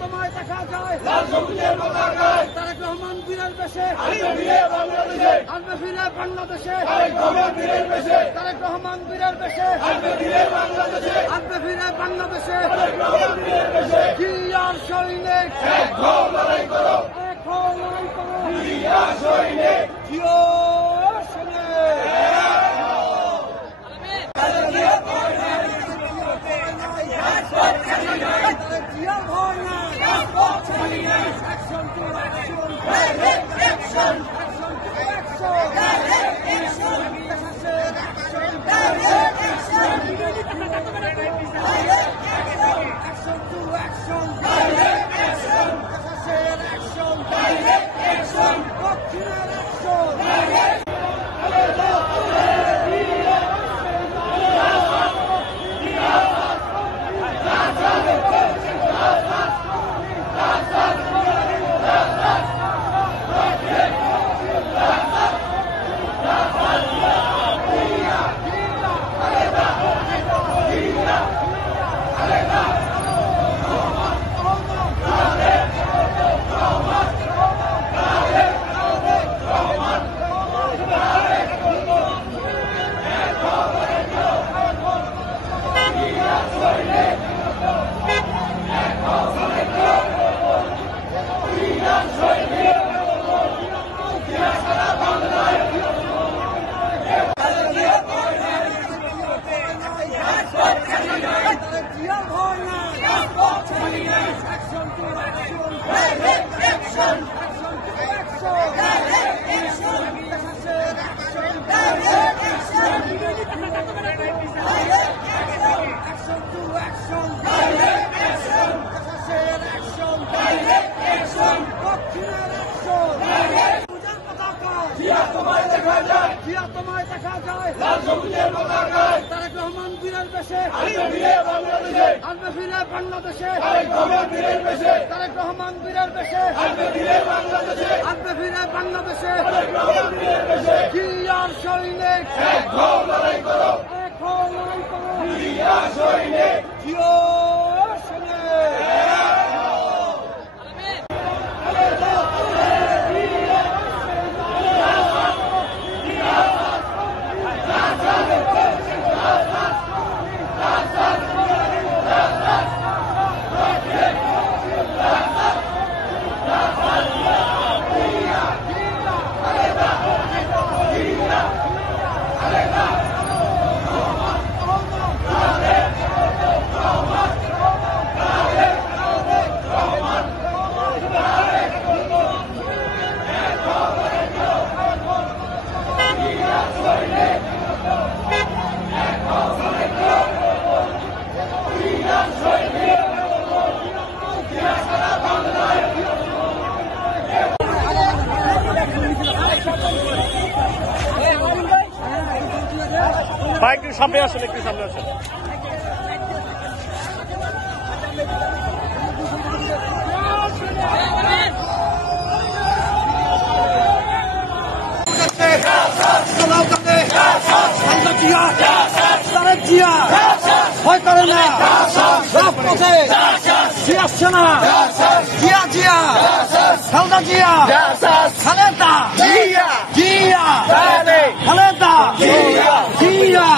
তোমায় দেখা যায় তারেক রহমান বীরের বেশে আসবে ফিরে বাংলাদেশে তারেক রহমান বীরের বেশে আসবে ফিরে বাংলাদেশে কি আর সৈনিক এখন সৈনিক তোমায় দেখা যায় তারেক রহমান বীরের বেশে আসবে ফিরে বাংলাদেশে তারেক রহমান বীরের বেশে আসবে ফিরে বাংলাদেশে কি আর সৈনিক এখন সৈনিক ভাই একটু সামনে আসেন, একটু সামনে আসেন। ভয় করে না, রাজপথে জিয়া সেনা, জিয়া জিয়া, খালেদা জিয়া, খালেদা জিয়া, জিয়া খালেদা জিয়া।